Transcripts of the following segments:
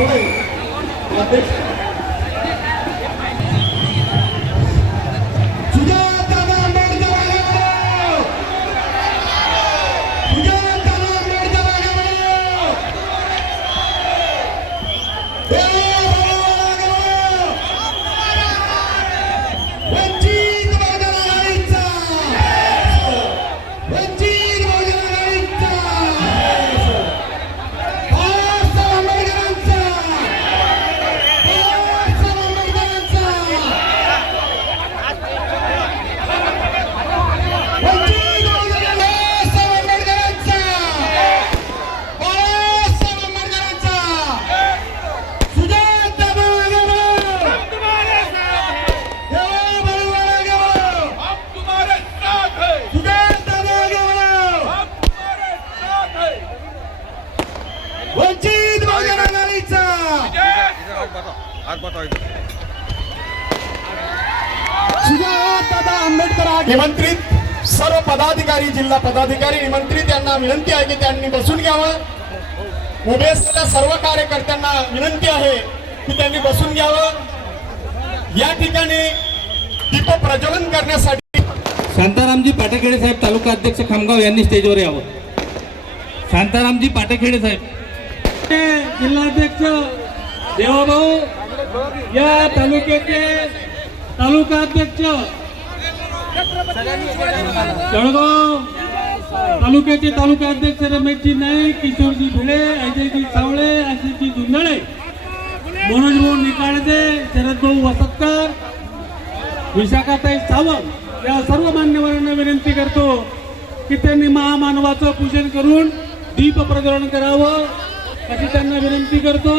सावळे अध्यक्ष आंबेडकर निमंत्रित सर्व पदाधिकारी जिल्हा पदाधिकारी निमंत्रित यांना विनंती आहे की त्यांनी बसून घ्यावं. उभे असलेल्या सर्व कार्यकर्त्यांना विनंती आहे की त्यांनी बसून घ्यावं. या ठिकाणी दीप प्रज्वलन करण्यासाठी शांतारामजी पाटेखेडे साहेब तालुका अध्यक्ष खामगाव यांनी स्टेजवर यावं. शांतारामजी पाटेखेडे साहेब. जिल्हाध्यक्ष देवाभाऊ या तालुक्याचे तालुका अध्यक्ष जळगाव तालुक्याचे तालुका अध्यक्ष रमेशजी नाईक किशोरजी भिडे अजयजी सावळे आशिषजी धुंदळे मनोज भाऊ निकाळजे शरद भाऊ वसतकर विशाखाताई सावंत या सर्व मान्यवरांना विनंती करतो की त्यांनी महामानवाचं पूजन करून दीप प्रज्वलन करावं अशी त्यांना विनंती करतो.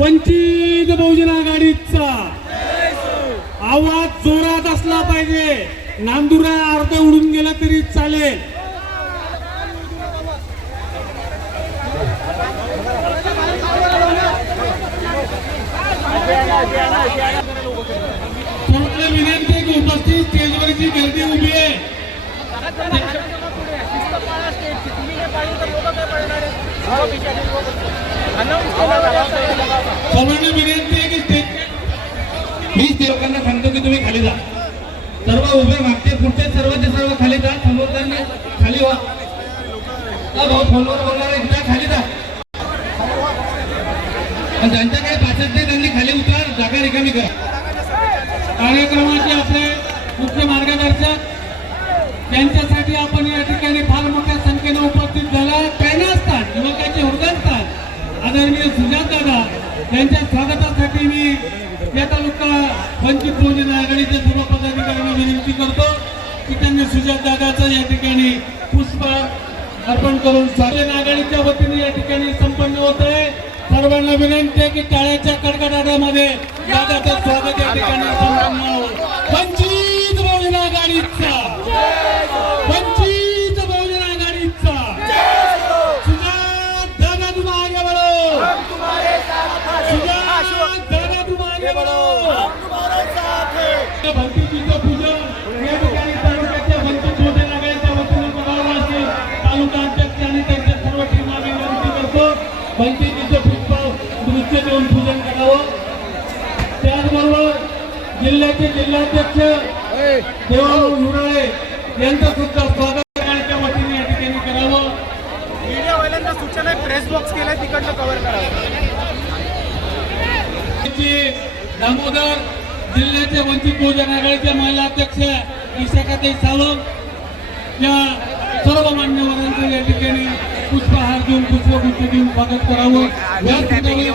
वंचित बहुजन आघाडीचा. आवाज जोरात असला पाहिजे. नांदुरा अर्ध उडून गेला तरी चालेल. विनंती आहे की उपस्थित स्टेजवरची गर्दी उभी आहे. सर्वांना विनंती आहे की स्टेज मी ते लोकांना सांगतो की तुम्ही खाली जा. सर्व उभे मागते पुढचे सर्व सर्व खाली जा समोरच्यांनी खाली व्हा. भाऊ फोनवर बोलणार एकदा जा खाली जा. आणि काही पाचच नाही त्यांनी खाली उतर जागा रिकामी करा. कार्यक्रमाचे आपले मुख्य मार्गदर्शक त्यांच्यासाठी आपण या ठिकाणी यांच्या स्वागतासाठी मी या तालुका वंचित बहुजन आघाडीच्या सर्व पदाधिकाऱ्यांना विनंती करतो की त्यांनी सुजात दादाचं या ठिकाणी पुष्प अर्पण करून स्वागत आघाडीच्या वतीने या ठिकाणी संपन्न होत आहे. सर्वांना विनंती आहे की टाळ्याच्या कडकडाटामध्ये दादाचं स्वागत या ठिकाणी जिल्ह्याचे जिल्हाध्यक्ष देवाभाऊ हिवराळे यांचं सुद्धा स्वागत करण्याच्या वतीने या ठिकाणी करावं. मीडियावाल्यांना सूचना प्रेस बॉक्स केलाय तिकडनं कव्हर करावं. ची दामोदर जिल्ह्याच्या वंचित बहुजन आघाडीच्या महिला अध्यक्ष विशाखाताई सावंत या सर्व मान्यवरांचं या ठिकाणी पुष्पहार देऊन पुष्पगुच्छ देऊन स्वागत करावं. या सर्व